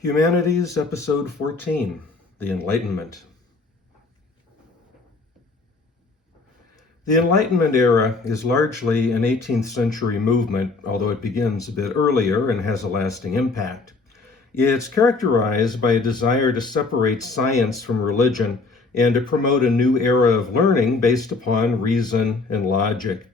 Humanities, Episode 14, The Enlightenment. The Enlightenment era is largely an 18th century movement, although it begins a bit earlier and has a lasting impact. It's characterized by a desire to separate science from religion and to promote a new era of learning based upon reason and logic.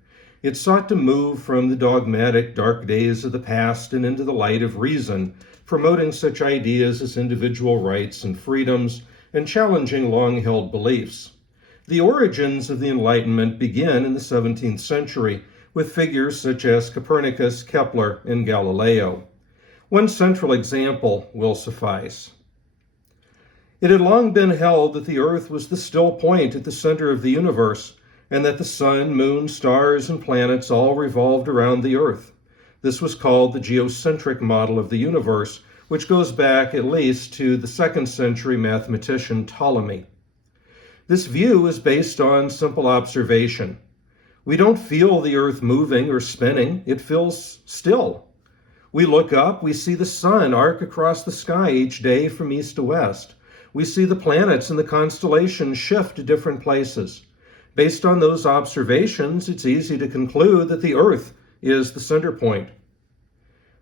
It sought to move from the dogmatic dark days of the past and into the light of reason, promoting such ideas as individual rights and freedoms and challenging long-held beliefs. The origins of the Enlightenment begin in the 17th century with figures such as Copernicus, Kepler, and Galileo. One central example will suffice. It had long been held that the Earth was the still point at the center of the universe, and that the sun, moon, stars, and planets all revolved around the Earth. This was called the geocentric model of the universe, which goes back at least to the 2nd century mathematician Ptolemy. This view is based on simple observation. We don't feel the Earth moving or spinning, it feels still. We look up, we see the sun arc across the sky each day from east to west. We see the planets and the constellations shift to different places. Based on those observations, it's easy to conclude that the Earth is the center point.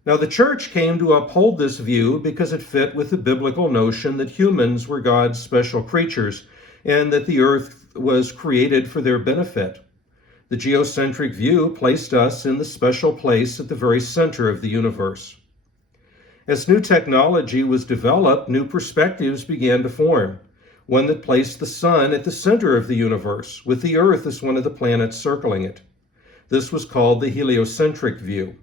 Now, the Church came to uphold this view because it fit with the biblical notion that humans were God's special creatures and that the Earth was created for their benefit. The geocentric view placed us in the special place at the very center of the universe. As new technology was developed, new perspectives began to form. One that placed the sun at the center of the universe, with the Earth as one of the planets circling it. This was called the heliocentric view.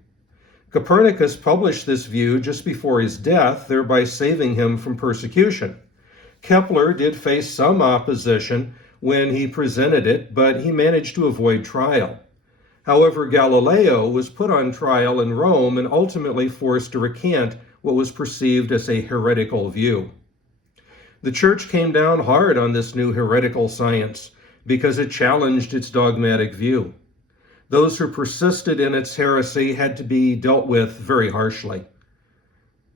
Copernicus published this view just before his death, thereby saving him from persecution. Kepler did face some opposition when he presented it, but he managed to avoid trial. However, Galileo was put on trial in Rome and ultimately forced to recant what was perceived as a heretical view. The Church came down hard on this new heretical science because it challenged its dogmatic view. Those who persisted in its heresy had to be dealt with very harshly.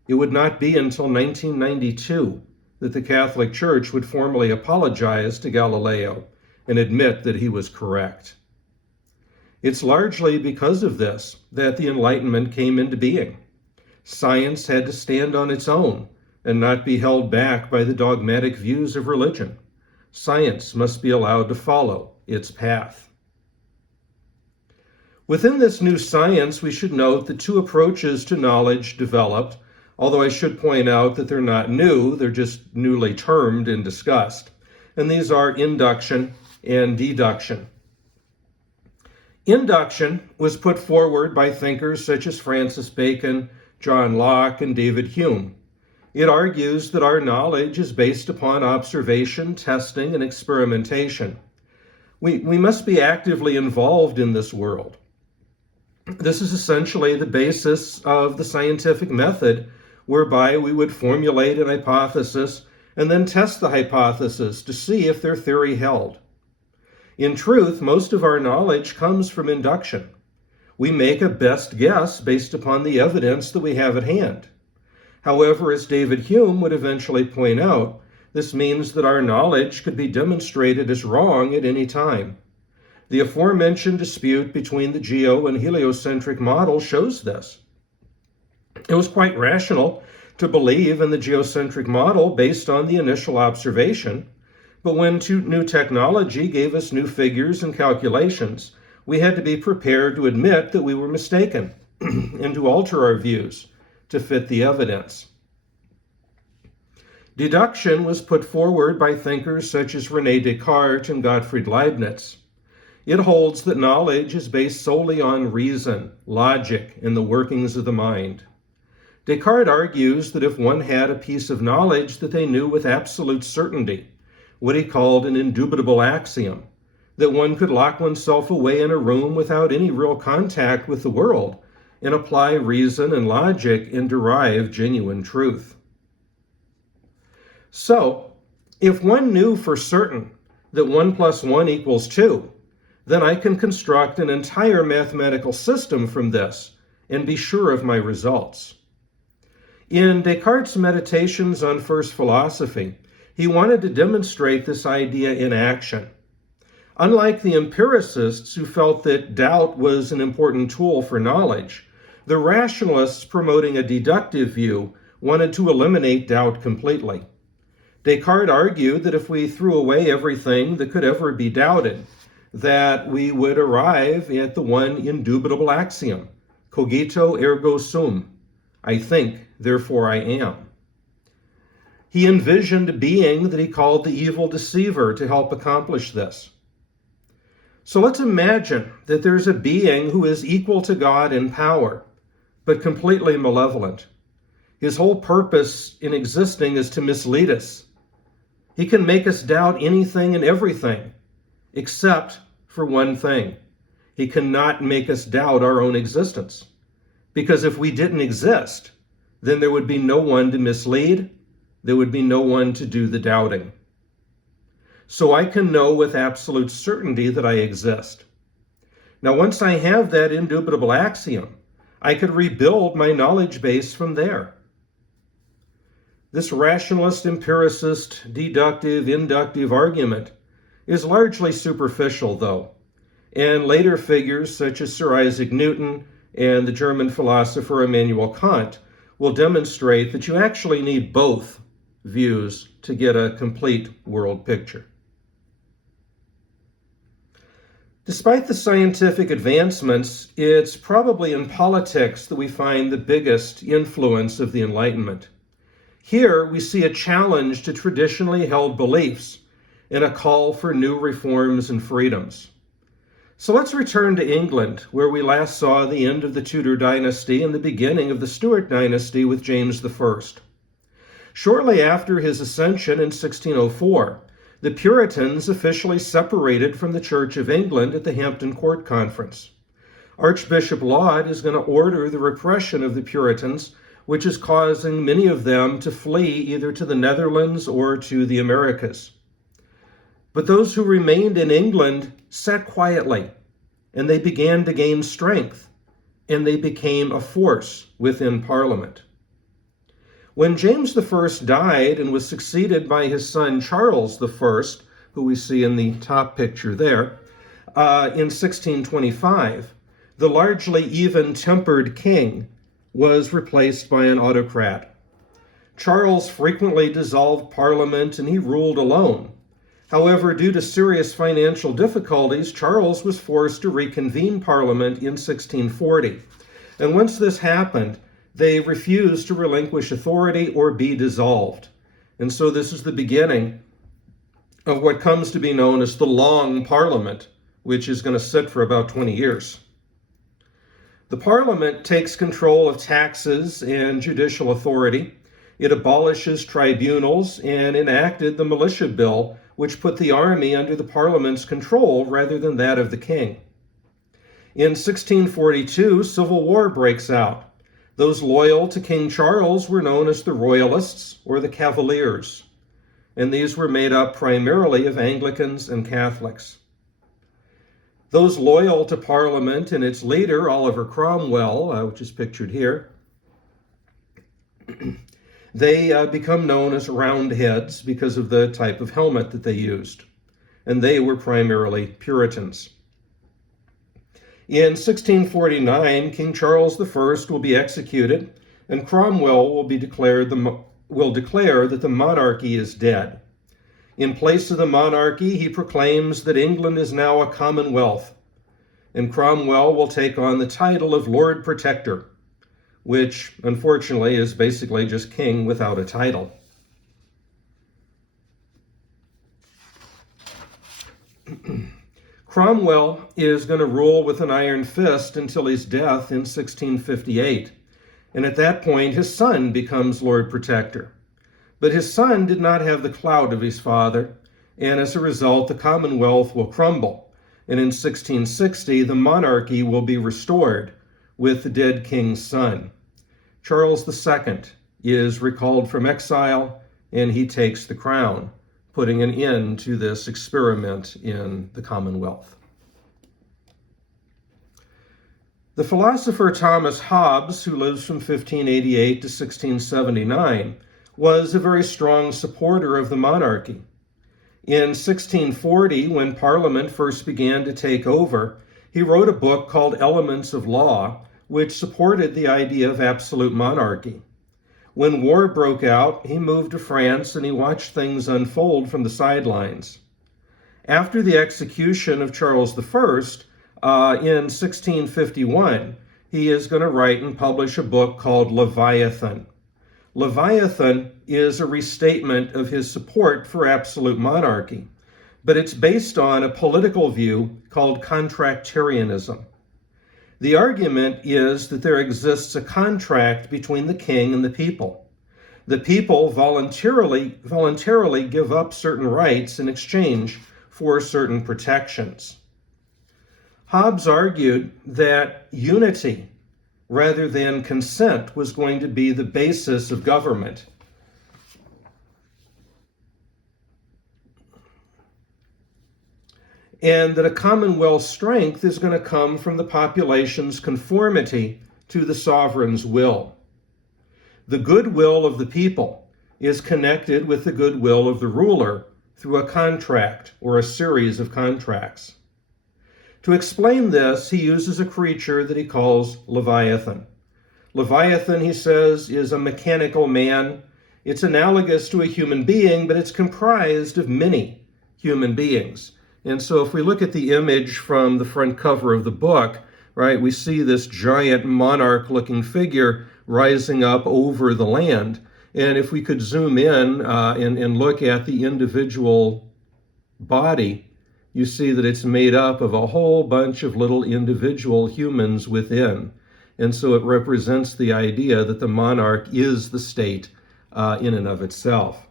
It would not be until 1992 that the Catholic Church would formally apologize to Galileo and admit that he was correct. It's largely because of this that the Enlightenment came into being. Science had to stand on its own and not be held back by the dogmatic views of religion. Science must be allowed to follow its path. Within this new science, we should note that two approaches to knowledge developed, although I should point out that they're not new, they're just newly termed and discussed. And these are induction and deduction. Induction was put forward by thinkers such as Francis Bacon, John Locke, and David Hume. It argues that our knowledge is based upon observation, testing, and experimentation. We must be actively involved in this world. This is essentially the basis of the scientific method, whereby we would formulate an hypothesis and then test the hypothesis to see if their theory held. In truth, most of our knowledge comes from induction. We make a best guess based upon the evidence that we have at hand. However, as David Hume would eventually point out, this means that our knowledge could be demonstrated as wrong at any time. The aforementioned dispute between the geo and heliocentric model shows this. It was quite rational to believe in the geocentric model based on the initial observation, but when new technology gave us new figures and calculations, we had to be prepared to admit that we were mistaken and to alter our views to fit the evidence. Deduction was put forward by thinkers such as René Descartes and Gottfried Leibniz. It holds that knowledge is based solely on reason, logic, and the workings of the mind. Descartes argues that if one had a piece of knowledge that they knew with absolute certainty, what he called an indubitable axiom, that one could lock oneself away in a room without any real contact with the world and apply reason and logic and derive genuine truth. So, if one knew for certain that 1 + 1 = 2, then I can construct an entire mathematical system from this and be sure of my results. In Descartes' Meditations on First Philosophy, he wanted to demonstrate this idea in action. Unlike the empiricists who felt that doubt was an important tool for knowledge, the rationalists promoting a deductive view wanted to eliminate doubt completely. Descartes argued that if we threw away everything that could ever be doubted, that we would arrive at the one indubitable axiom, cogito ergo sum, I think, therefore I am. He envisioned a being that he called the evil deceiver to help accomplish this. So let's imagine that there's a being who is equal to God in power, but completely malevolent. His whole purpose in existing is to mislead us. He can make us doubt anything and everything, except for one thing. He cannot make us doubt our own existence. Because if we didn't exist, then there would be no one to mislead, there would be no one to do the doubting. So I can know with absolute certainty that I exist. Now, once I have that indubitable axiom, I could rebuild my knowledge base from there. This rationalist, empiricist, deductive, inductive argument is largely superficial, though, and later figures such as Sir Isaac Newton and the German philosopher Immanuel Kant will demonstrate that you actually need both views to get a complete world picture. Despite the scientific advancements, it's probably in politics that we find the biggest influence of the Enlightenment. Here we see a challenge to traditionally held beliefs and a call for new reforms and freedoms. So let's return to England, where we last saw the end of the Tudor dynasty and the beginning of the Stuart dynasty with James I. Shortly after his ascension in 1604, the Puritans officially separated from the Church of England at the Hampton Court Conference. Archbishop Laud is going to order the repression of the Puritans, which is causing many of them to flee either to the Netherlands or to the Americas. But those who remained in England sat quietly, and they began to gain strength, and they became a force within Parliament. When James I died and was succeeded by his son Charles I, who we see in the top picture there, in 1625, the largely even-tempered king was replaced by an autocrat. Charles frequently dissolved Parliament and he ruled alone. However, due to serious financial difficulties, Charles was forced to reconvene Parliament in 1640. And once this happened, they refused to relinquish authority or be dissolved. And so this is the beginning of what comes to be known as the Long Parliament, which is going to sit for about 20 years. The Parliament takes control of taxes and judicial authority. It abolishes tribunals and enacted the Militia Bill, which put the army under the Parliament's control rather than that of the king. In 1642, civil war breaks out. Those loyal to King Charles were known as the Royalists or the Cavaliers, and these were made up primarily of Anglicans and Catholics. Those loyal to Parliament and its leader, Oliver Cromwell, which is pictured here, they become known as Roundheads because of the type of helmet that they used, and they were primarily Puritans. In 1649, King Charles I will be executed, and Cromwell will declare that the monarchy is dead. In place of the monarchy, he proclaims that England is now a commonwealth, and Cromwell will take on the title of Lord Protector, which unfortunately is basically just king without a title. Cromwell is going to rule with an iron fist until his death in 1658, and at that point his son becomes Lord Protector. But his son did not have the clout of his father, and as a result the Commonwealth will crumble, and in 1660 the monarchy will be restored with the dead king's son. Charles II is recalled from exile, and he takes the crown, putting an end to this experiment in the Commonwealth. The philosopher Thomas Hobbes, who lives from 1588 to 1679, was a very strong supporter of the monarchy. In 1640, when Parliament first began to take over, he wrote a book called Elements of Law, which supported the idea of absolute monarchy. When war broke out, he moved to France and he watched things unfold from the sidelines. After the execution of Charles I, in 1651, he is going to write and publish a book called Leviathan. Leviathan is a restatement of his support for absolute monarchy, but it's based on a political view called contractarianism. The argument is that there exists a contract between the king and the people. The people voluntarily give up certain rights in exchange for certain protections. Hobbes argued that unity rather than consent was going to be the basis of government. And that a commonwealth's strength is going to come from the population's conformity to the sovereign's will. The goodwill of the people is connected with the goodwill of the ruler through a contract or a series of contracts. To explain this, he uses a creature that he calls Leviathan. Leviathan, he says, is a mechanical man. It's analogous to a human being, but it's comprised of many human beings. And so if we look at the image from the front cover of the book, right, we see this giant monarch-looking figure rising up over the land. And if we could zoom in and look at the individual body, you see that it's made up of a whole bunch of little individual humans within. And so it represents the idea that the monarch is the state in and of itself.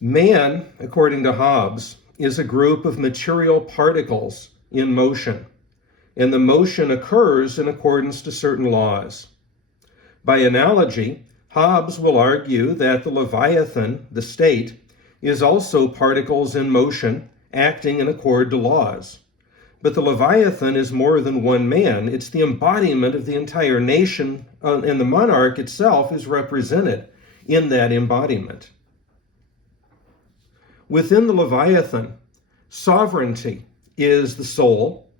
Man, according to Hobbes, is a group of material particles in motion, and the motion occurs in accordance to certain laws. By analogy, Hobbes will argue that the Leviathan, the state, is also particles in motion acting in accord to laws. But the Leviathan is more than one man. It's the embodiment of the entire nation, and the monarch itself is represented in that embodiment. Within the Leviathan, sovereignty is the soul.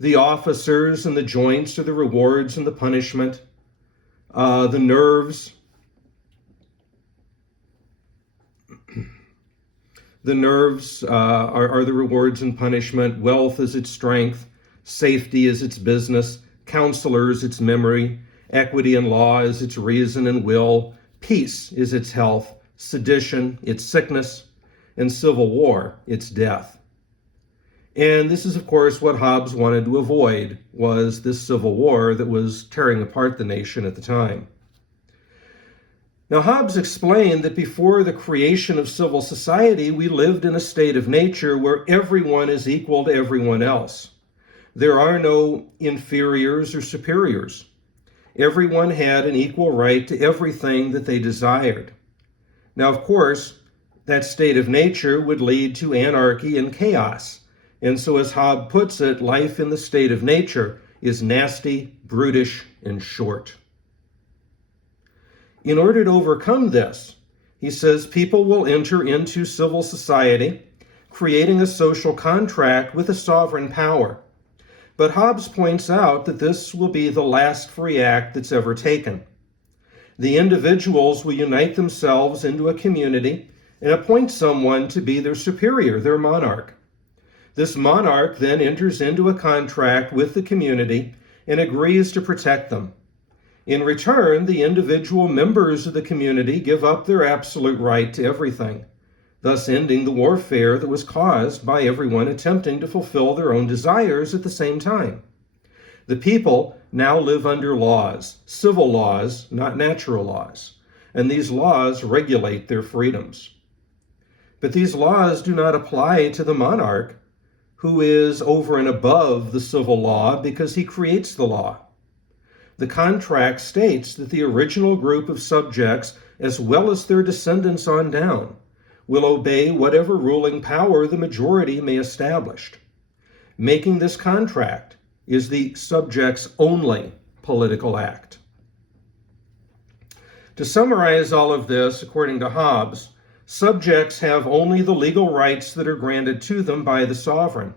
The officers and the joints are the rewards and the punishment. The nerves are the rewards and punishment. Wealth is its strength. Safety is its business. Counselors, its memory. Equity and law is its reason and will. Peace is its health. Sedition, its sickness. And civil war, its death. And this is, of course, what Hobbes wanted to avoid, was this civil war that was tearing apart the nation at the time. Now, Hobbes explained that before the creation of civil society, we lived in a state of nature where everyone is equal to everyone else. There are no inferiors or superiors. Everyone had an equal right to everything that they desired. Now, of course, that state of nature would lead to anarchy and chaos. And so, as Hobbes puts it, life in the state of nature is nasty, brutish, and short. In order to overcome this, he says people will enter into civil society, creating a social contract with a sovereign power. But Hobbes points out that this will be the last free act that's ever taken. The individuals will unite themselves into a community and appoint someone to be their superior, their monarch. This monarch then enters into a contract with the community and agrees to protect them. In return, the individual members of the community give up their absolute right to everything, thus ending the warfare that was caused by everyone attempting to fulfill their own desires at the same time. The people now live under laws, civil laws, not natural laws, and these laws regulate their freedoms. But these laws do not apply to the monarch, who is over and above the civil law because he creates the law. The contract states that the original group of subjects, as well as their descendants on down, will obey whatever ruling power the majority may establish. Making this contract is the subject's only political act. To summarize all of this, according to Hobbes, subjects have only the legal rights that are granted to them by the sovereign.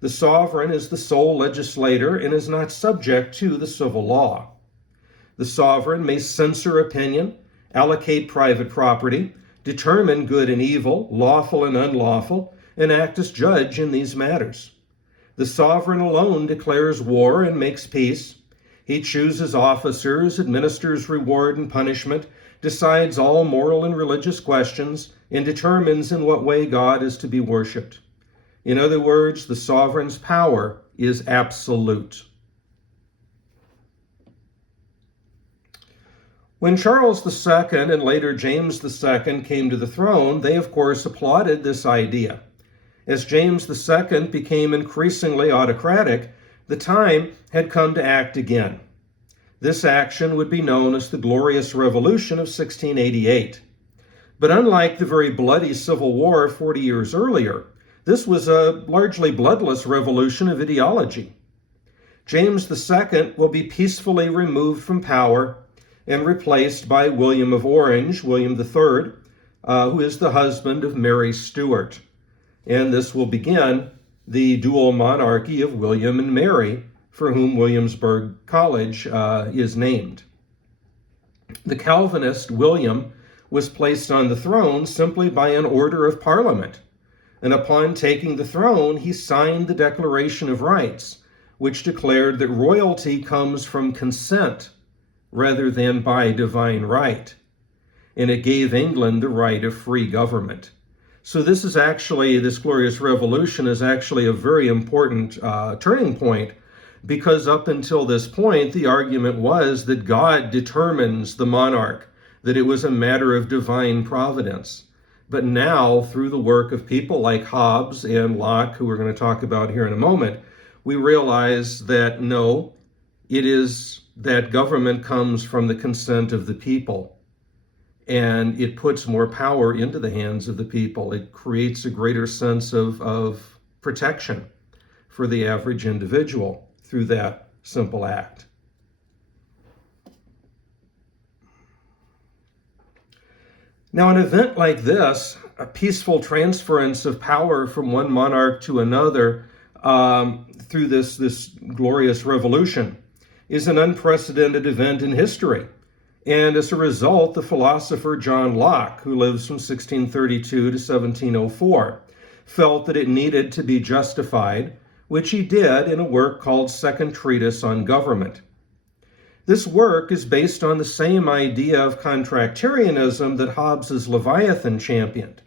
The sovereign is the sole legislator and is not subject to the civil law. The sovereign may censor opinion, allocate private property, determine good and evil, lawful and unlawful, and act as judge in these matters. The sovereign alone declares war and makes peace. He chooses officers, administers reward and punishment, decides all moral and religious questions, and determines in what way God is to be worshipped. In other words, the sovereign's power is absolute. When Charles II and later James II came to the throne, they of course applauded this idea. As James II became increasingly autocratic, the time had come to act again. This action would be known as the Glorious Revolution of 1688. But unlike the very bloody Civil War 40 years earlier, this was a largely bloodless revolution of ideology. James II will be peacefully removed from power and replaced by William of Orange, William III, who is the husband of Mary Stuart. And this will begin the dual monarchy of William and Mary, for whom Williamsburg College is named. The Calvinist William was placed on the throne simply by an order of Parliament, and upon taking the throne, he signed the Declaration of Rights, which declared that royalty comes from consent rather than by divine right, and it gave England the right of free government. So this Glorious Revolution is actually a very important turning point, because up until this point, the argument was that God determines the monarch, that it was a matter of divine providence. But now, through the work of people like Hobbes and Locke, who we're going to talk about here in a moment, we realize that no, it is that government comes from the consent of the people, and it puts more power into the hands of the people. It creates a greater sense of protection for the average individual through that simple act. Now, an event like this, a peaceful transference of power from one monarch to another through this glorious revolution, is an unprecedented event in history. And as a result, the philosopher John Locke, who lives from 1632 to 1704, felt that it needed to be justified, which he did in a work called Second Treatise on Government. This work is based on the same idea of contractarianism that Hobbes's Leviathan championed,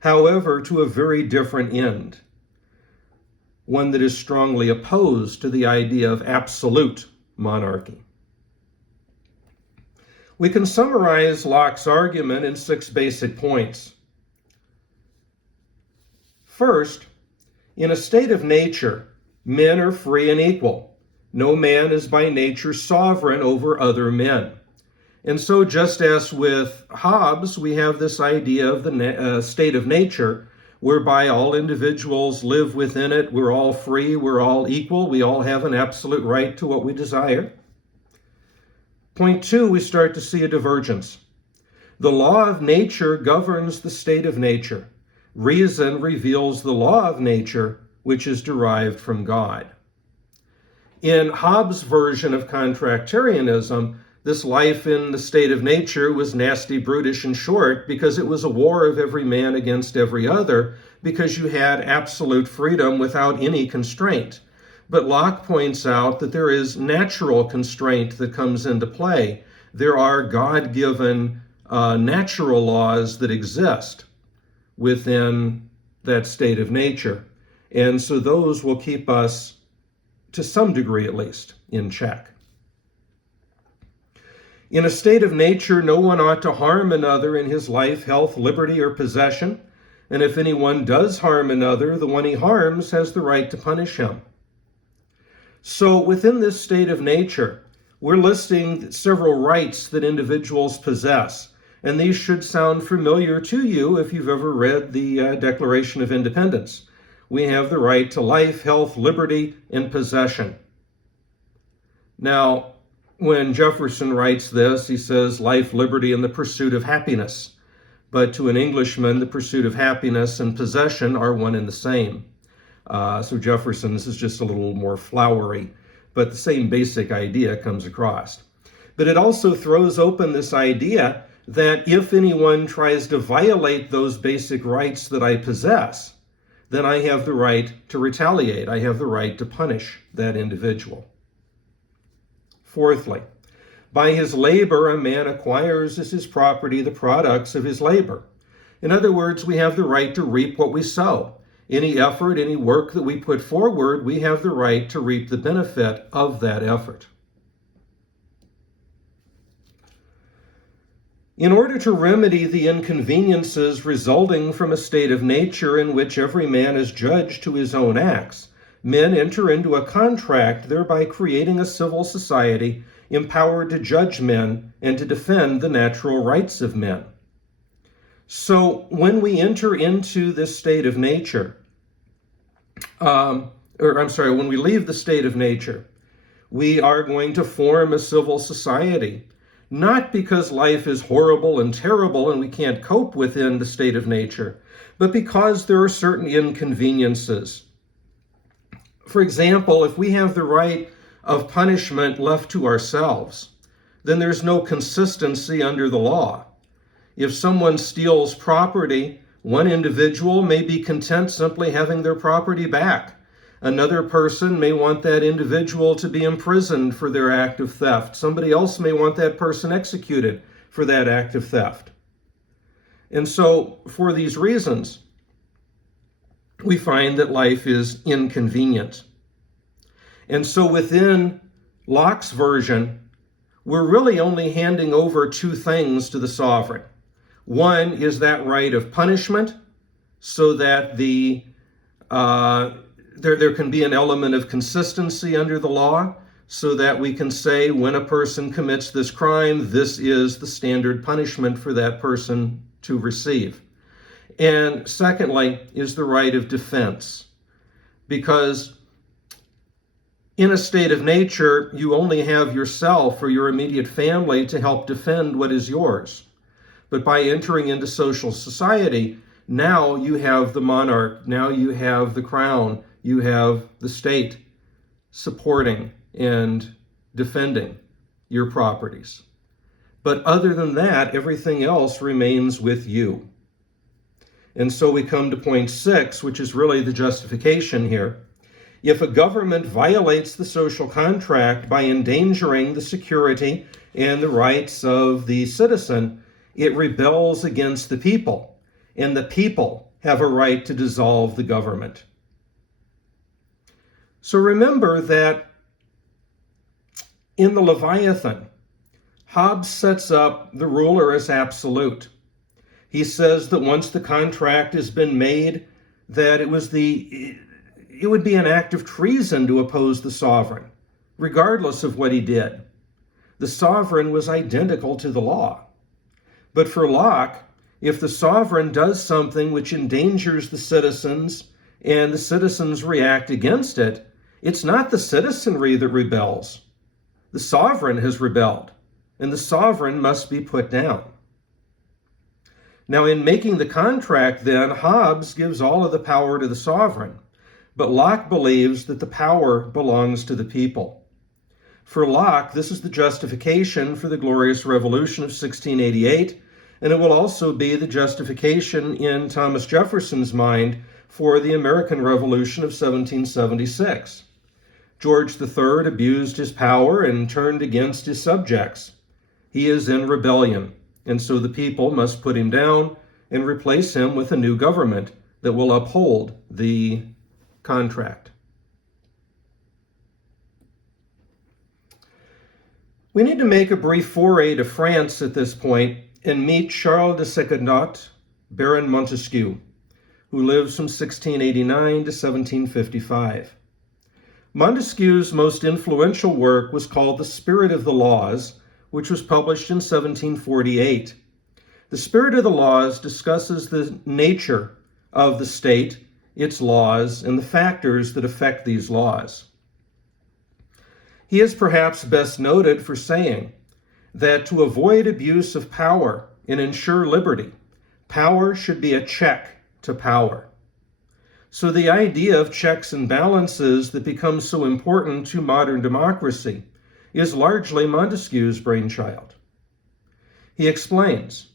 however, to a very different end, one that is strongly opposed to the idea of absolute monarchy. We can summarize Locke's argument in 6 basic points. First, in a state of nature, men are free and equal. No man is by nature sovereign over other men. And so just as with Hobbes, we have this idea of the state of nature, whereby all individuals live within it. We're all free, we're all equal, we all have an absolute right to what we desire. Point 2, we start to see a divergence. The law of nature governs the state of nature. Reason reveals the law of nature, which is derived from God. In Hobbes' version of contractarianism, this life in the state of nature was nasty, brutish, and short because it was a war of every man against every other, because you had absolute freedom without any constraint. But Locke points out that there is natural constraint that comes into play. There are God-given natural laws that exist within that state of nature. And so those will keep us, to some degree at least, in check. In a state of nature, no one ought to harm another in his life, health, liberty, or possession. And if anyone does harm another, the one he harms has the right to punish him. So within this state of nature, we're listing several rights that individuals possess. And these should sound familiar to you if you've ever read the Declaration of Independence, we have the right to life, health, liberty, and possession. Now, when Jefferson writes this, he says life, liberty, and the pursuit of happiness. But to an Englishman, the pursuit of happiness and possession are one and the same. So Jefferson's is just a little more flowery, but the same basic idea comes across. But it also throws open this idea that if anyone tries to violate those basic rights that I possess, then I have the right to retaliate. I have the right to punish that individual. Fourthly, by his labor, a man acquires as his property the products of his labor. In other words, we have the right to reap what we sow. Any effort, any work that we put forward, we have the right to reap the benefit of that effort. In order to remedy the inconveniences resulting from a state of nature in which every man is judged to his own acts, men enter into a contract, thereby creating a civil society empowered to judge men and to defend the natural rights of men. So when we enter into this state of nature, when we leave the state of nature, we are going to form a civil society, not because life is horrible and terrible and we can't cope within the state of nature, but because there are certain inconveniences. For example, if we have the right of punishment left to ourselves, then there's no consistency under the law. If someone steals property, one individual may be content simply having their property back. Another person may want that individual to be imprisoned for their act of theft. Somebody else may want that person executed for that act of theft. And so, for these reasons, we find that life is inconvenient. And so within Locke's version, we're really only handing over two things to the sovereign. One is that right of punishment, so that there can be an element of consistency under the law, so that we can say when a person commits this crime, this is the standard punishment for that person to receive. And secondly is the right of defense, because in a state of nature, you only have yourself or your immediate family to help defend what is yours. But by entering into social society, now you have the monarch, now you have the crown, you have the state supporting and defending your properties. But other than that, everything else remains with you. And so we come to point 6, which is really the justification here. If a government violates the social contract by endangering the security and the rights of the citizen, it rebels against the people, and the people have a right to dissolve the government. So remember that in the Leviathan, Hobbes sets up the ruler as absolute. He says that once the contract has been made, that it would be an act of treason to oppose the sovereign, regardless of what he did. The sovereign was identical to the law. But for Locke, if the sovereign does something which endangers the citizens and the citizens react against it, it's not the citizenry that rebels. The sovereign has rebelled, and the sovereign must be put down. Now, in making the contract, then, Hobbes gives all of the power to the sovereign, but Locke believes that the power belongs to the people. For Locke, this is the justification for the Glorious Revolution of 1688, and it will also be the justification in Thomas Jefferson's mind for the American Revolution of 1776. George III abused his power and turned against his subjects. He is in rebellion, and so the people must put him down and replace him with a new government that will uphold the contract. We need to make a brief foray to France at this point and meet Charles de Secondat, Baron Montesquieu, who lives from 1689 to 1755. Montesquieu's most influential work was called The Spirit of the Laws, which was published in 1748. The Spirit of the Laws discusses the nature of the state its laws, and the factors that affect these laws. He is perhaps best noted for saying that to avoid abuse of power and ensure liberty, power should be a check to power. So the idea of checks and balances that becomes so important to modern democracy is largely Montesquieu's brainchild. He explains,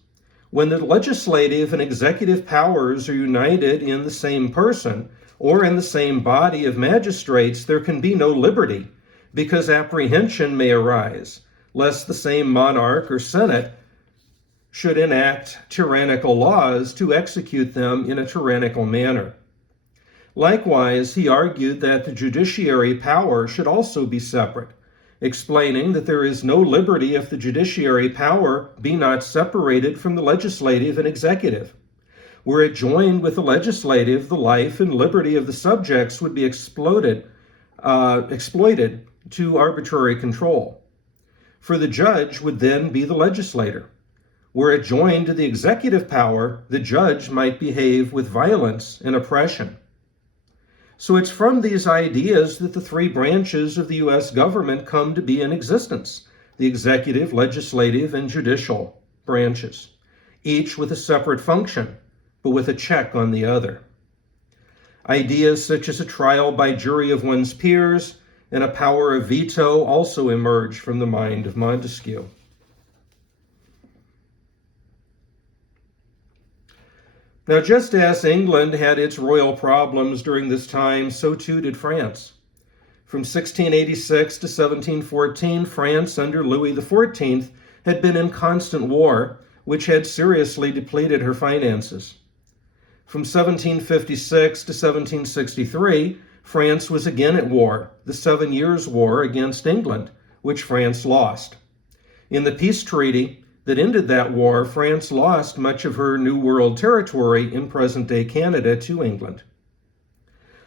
when the legislative and executive powers are united in the same person or in the same body of magistrates, there can be no liberty, because apprehension may arise, lest the same monarch or senate should enact tyrannical laws to execute them in a tyrannical manner. Likewise, he argued that the judiciary power should also be separate, explaining that there is no liberty if the judiciary power be not separated from the legislative and executive. Were it joined with the legislative, the life and liberty of the subjects would be exploited to arbitrary control. For the judge would then be the legislator. Were it joined to the executive power, the judge might behave with violence and oppression. So it's from these ideas that the three branches of the U.S. government come to be in existence, the executive, legislative, and judicial branches, each with a separate function, but with a check on the other. Ideas such as a trial by jury of one's peers and a power of veto also emerge from the mind of Montesquieu. Now, just as England had its royal problems during this time, so too did France. From 1686 to 1714, France under Louis XIV had been in constant war, which had seriously depleted her finances. From 1756 to 1763, France was again at war, the 7 Years' War against England, which France lost. In the peace treaty that ended that war, France lost much of her New World territory in present-day Canada to England.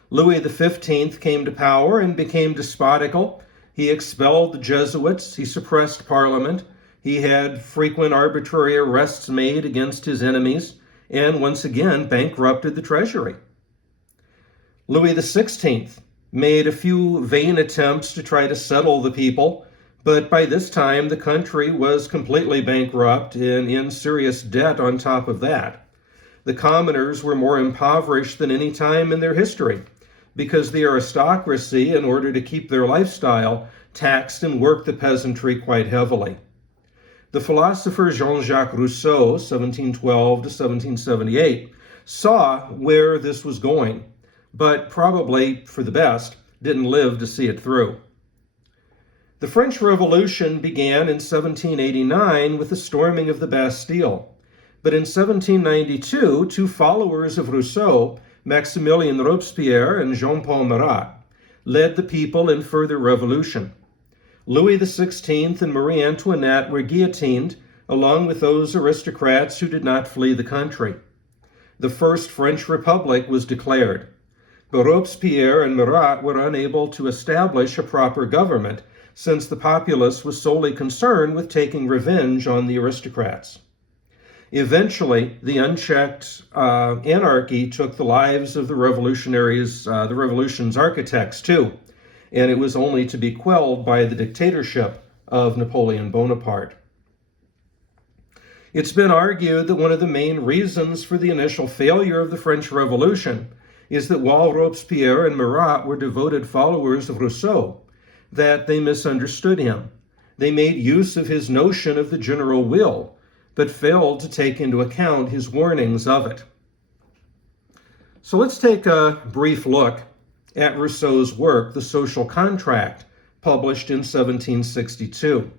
Louis XV came to power and became despotical. He expelled the Jesuits, he suppressed Parliament, he had frequent arbitrary arrests made against his enemies, and once again bankrupted the treasury. Louis XVI made a few vain attempts to try to settle the people, but by this time the country was completely bankrupt and in serious debt on top of that. The commoners were more impoverished than any time in their history, because the aristocracy, in order to keep their lifestyle, taxed and worked the peasantry quite heavily. The philosopher Jean-Jacques Rousseau, 1712 to 1778, saw where this was going, but probably, for the best, didn't live to see it through. The French Revolution began in 1789 with the storming of the Bastille, but in 1792, two followers of Rousseau, Maximilien Robespierre and Jean-Paul Marat, led the people in further revolution. Louis XVI and Marie Antoinette were guillotined, along with those aristocrats who did not flee the country. The First French Republic was declared, but Robespierre and Marat were unable to establish a proper government, since the populace was solely concerned with taking revenge on the aristocrats. Eventually, the unchecked anarchy took the lives of the revolutionaries, the revolution's architects too, and it was only to be quelled by the dictatorship of Napoleon Bonaparte. It's been argued that one of the main reasons for the initial failure of the French Revolution is that while Robespierre and Marat were devoted followers of Rousseau, that they misunderstood him. They made use of his notion of the general will, but failed to take into account his warnings of it. So let's take a brief look at Rousseau's work, The Social Contract, published in 1762.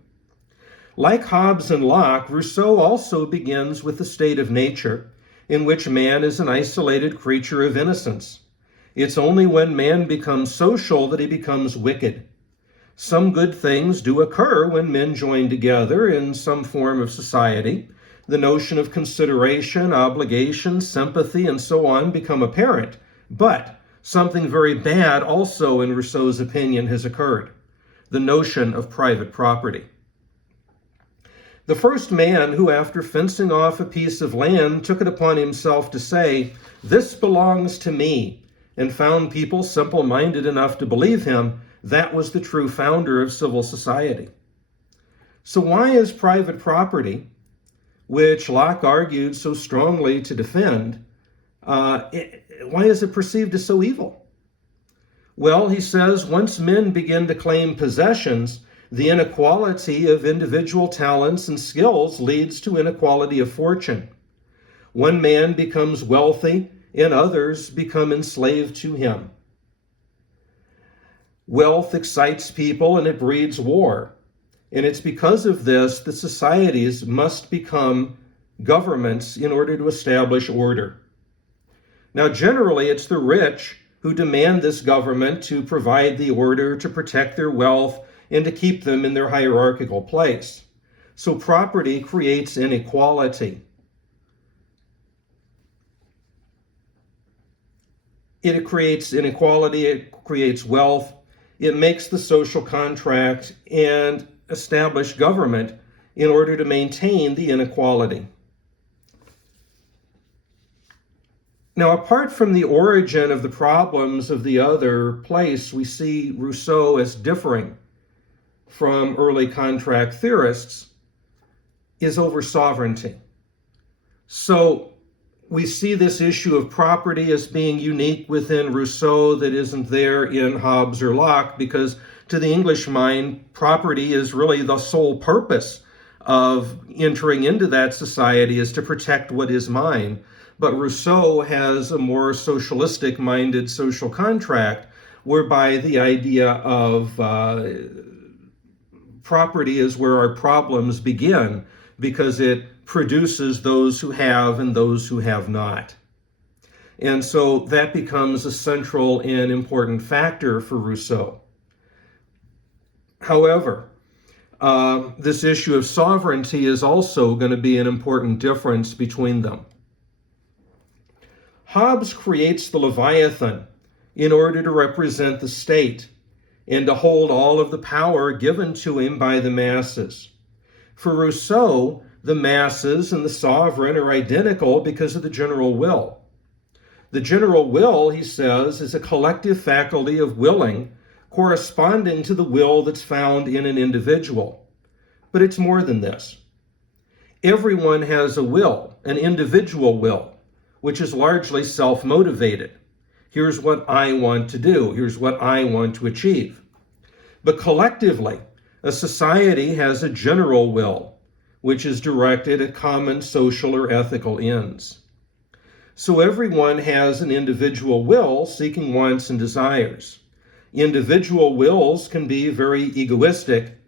Like Hobbes and Locke, Rousseau also begins with the state of nature, in which man is an isolated creature of innocence. It's only when man becomes social that he becomes wicked. Some good things do occur when men join together in some form of society. The notion of consideration, obligation, sympathy, and so on become apparent. But something very bad also, in Rousseau's opinion, has occurred: the notion of private property. The first man who, after fencing off a piece of land, took it upon himself to say, "This belongs to me," and found people simple-minded enough to believe him, that was the true founder of civil society. So why is private property, which Locke argued so strongly to defend, why is it perceived as so evil? Well, he says, once men begin to claim possessions, the inequality of individual talents and skills leads to inequality of fortune. One man becomes wealthy and others become enslaved to him. Wealth excites people and it breeds war. And it's because of this that societies must become governments in order to establish order. Now, generally, it's the rich who demand this government to provide the order, to protect their wealth, and to keep them in their hierarchical place. So property creates inequality. It creates inequality, it creates wealth, it makes the social contract and establish government in order to maintain the inequality. Now, apart from the origin of the problems of the other place, we see Rousseau as differing from early contract theorists is over sovereignty. So we see this issue of property as being unique within Rousseau that isn't there in Hobbes or Locke, because to the English mind, property is really the sole purpose of entering into that society, is to protect what is mine. But Rousseau has a more socialistic-minded social contract, whereby the idea of property is where our problems begin, because it produces those who have and those who have not. And so that becomes a central and important factor for Rousseau. However, this issue of sovereignty is also going to be an important difference between them. Hobbes creates the Leviathan in order to represent the state and to hold all of the power given to him by the masses. For Rousseau, the masses and the sovereign are identical because of the general will. The general will, he says, is a collective faculty of willing corresponding to the will that's found in an individual. But it's more than this. Everyone has a will, an individual will, which is largely self-motivated. Here's what I want to do. Here's what I want to achieve. But collectively, a society has a general will, which is directed at common social or ethical ends. So everyone has an individual will seeking wants and desires. Individual wills can be very egoistic.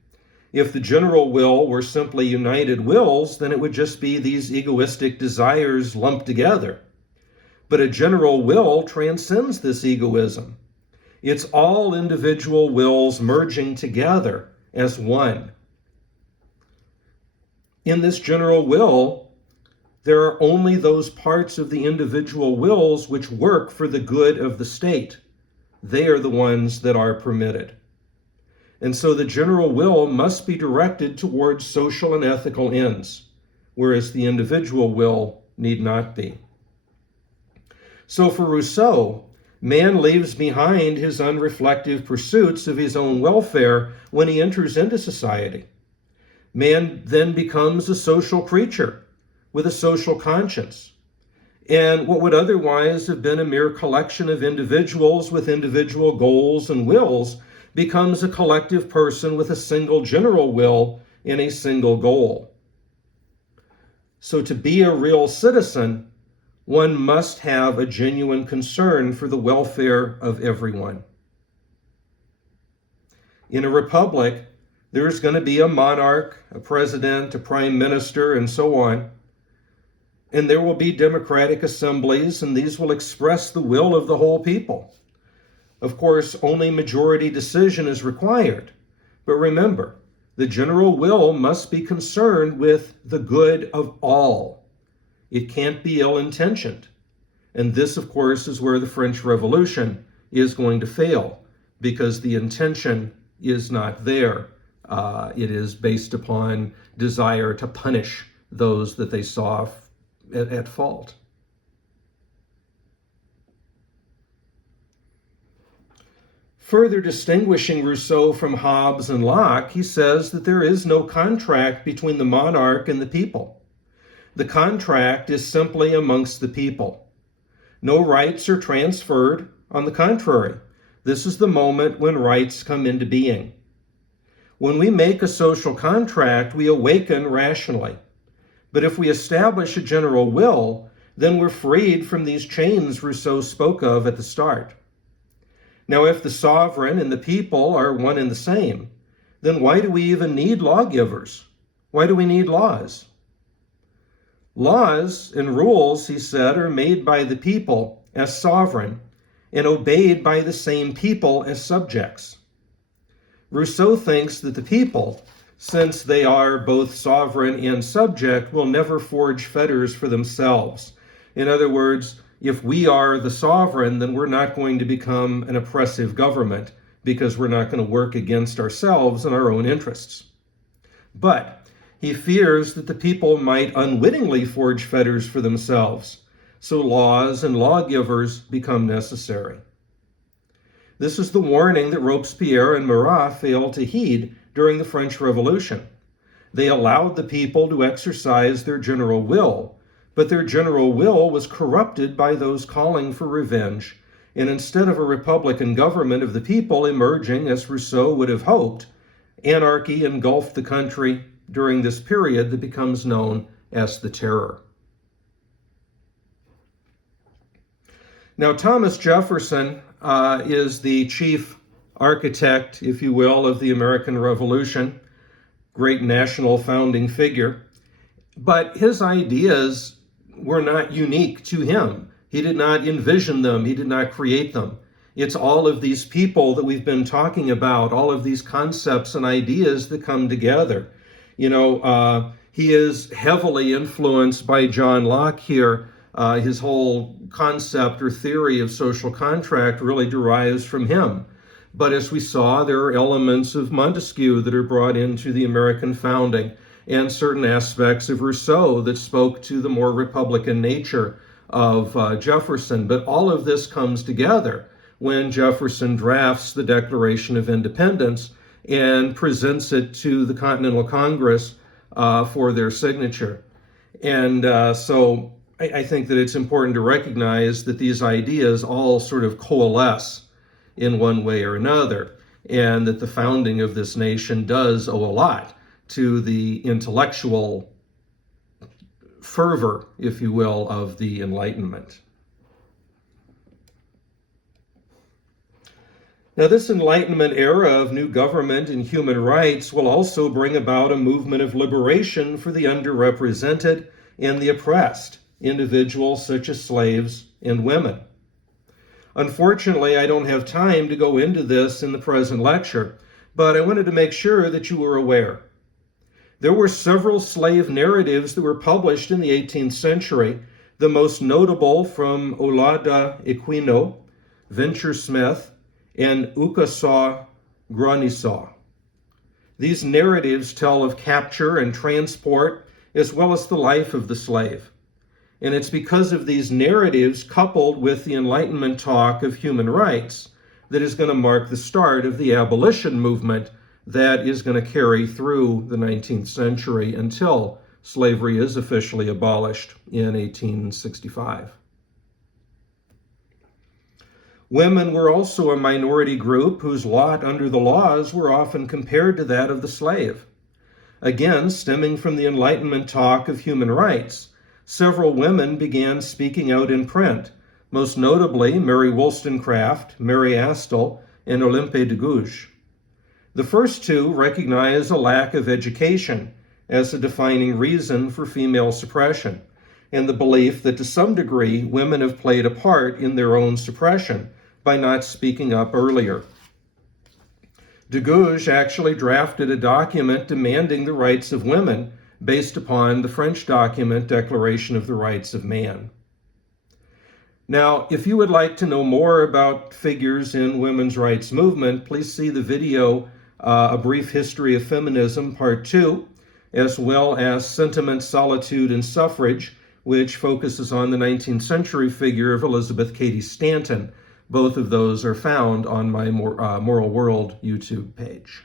If the general will were simply united wills, then it would just be these egoistic desires lumped together. But a general will transcends this egoism. It's all individual wills merging together as one. In this general will, there are only those parts of the individual wills which work for the good of the state. They are the ones that are permitted. And so the general will must be directed towards social and ethical ends, whereas the individual will need not be. So for Rousseau, man leaves behind his unreflective pursuits of his own welfare when he enters into society. Man then becomes a social creature with a social conscience. And what would otherwise have been a mere collection of individuals with individual goals and wills becomes a collective person with a single general will and a single goal. So to be a real citizen, one must have a genuine concern for the welfare of everyone. In a republic, there's going to be a monarch, a president, a prime minister, and so on. And there will be democratic assemblies, and these will express the will of the whole people. Of course, only majority decision is required. But remember, the general will must be concerned with the good of all. It can't be ill-intentioned. And this, of course, is where the French Revolution is going to fail, because the intention is not there. It is based upon desire to punish those that they saw at fault. Further distinguishing Rousseau from Hobbes and Locke, he says that there is no contract between the monarch and the people. The contract is simply amongst the people. No rights are transferred. On the contrary, this is the moment when rights come into being. When we make a social contract, we awaken rationally. But if we establish a general will, then we're freed from these chains Rousseau spoke of at the start. Now, if the sovereign and the people are one and the same, then why do we even need lawgivers? Why do we need laws? Laws and rules, he said, are made by the people as sovereign and obeyed by the same people as subjects. Rousseau thinks that the people, since they are both sovereign and subject, will never forge fetters for themselves. In other words, if we are the sovereign, then we're not going to become an oppressive government because we're not going to work against ourselves and our own interests. But he fears that the people might unwittingly forge fetters for themselves, so laws and lawgivers become necessary. This is the warning that Robespierre and Marat failed to heed during the French Revolution. They allowed the people to exercise their general will, but their general will was corrupted by those calling for revenge, and instead of a republican government of the people emerging as Rousseau would have hoped, anarchy engulfed the country during this period that becomes known as the Terror. Now, Thomas Jefferson is the chief architect, if you will, of the American Revolution, great national founding figure. But his ideas were not unique to him. He did not envision them. He did not create them. It's all of these people that we've been talking about, all of these concepts and ideas that come together. He is heavily influenced by John Locke here. His whole concept or theory of social contract really derives from him. But as we saw, there are elements of Montesquieu that are brought into the American founding, and certain aspects of Rousseau that spoke to the more republican nature of Jefferson. But all of this comes together when Jefferson drafts the Declaration of Independence and presents it to the Continental Congress for their signature. And so I think that it's important to recognize that these ideas all sort of coalesce in one way or another, and that the founding of this nation does owe a lot to the intellectual fervor, if you will, of the Enlightenment. Now, this Enlightenment era of new government and human rights will also bring about a movement of liberation for the underrepresented and the oppressed, individuals such as slaves and women. Unfortunately, I don't have time to go into this in the present lecture, but I wanted to make sure that you were aware. There were several slave narratives that were published in the 18th century, the most notable from Olaudah Equino, Venture Smith, and Ukasaw Granisaw. These narratives tell of capture and transport, as well as the life of the slave. And it's because of these narratives, coupled with the Enlightenment talk of human rights, that is going to mark the start of the abolition movement that is going to carry through the 19th century until slavery is officially abolished in 1865. Women were also a minority group whose lot under the laws were often compared to that of the slave. Again, stemming from the Enlightenment talk of human rights, several women began speaking out in print, most notably Mary Wollstonecraft, Mary Astle, and Olympe de Gouges. The first two recognize a lack of education as a defining reason for female suppression, and the belief that to some degree women have played a part in their own suppression by not speaking up earlier. De Gouges actually drafted a document demanding the rights of women based upon the French document Declaration of the Rights of Man. Now, if you would like to know more about figures in women's rights movement, please see the video A Brief History of Feminism, Part 2, as well as Sentiment, Solitude, and Suffrage, which focuses on the 19th century figure of Elizabeth Cady Stanton, Both of those are found on my Moral World YouTube page.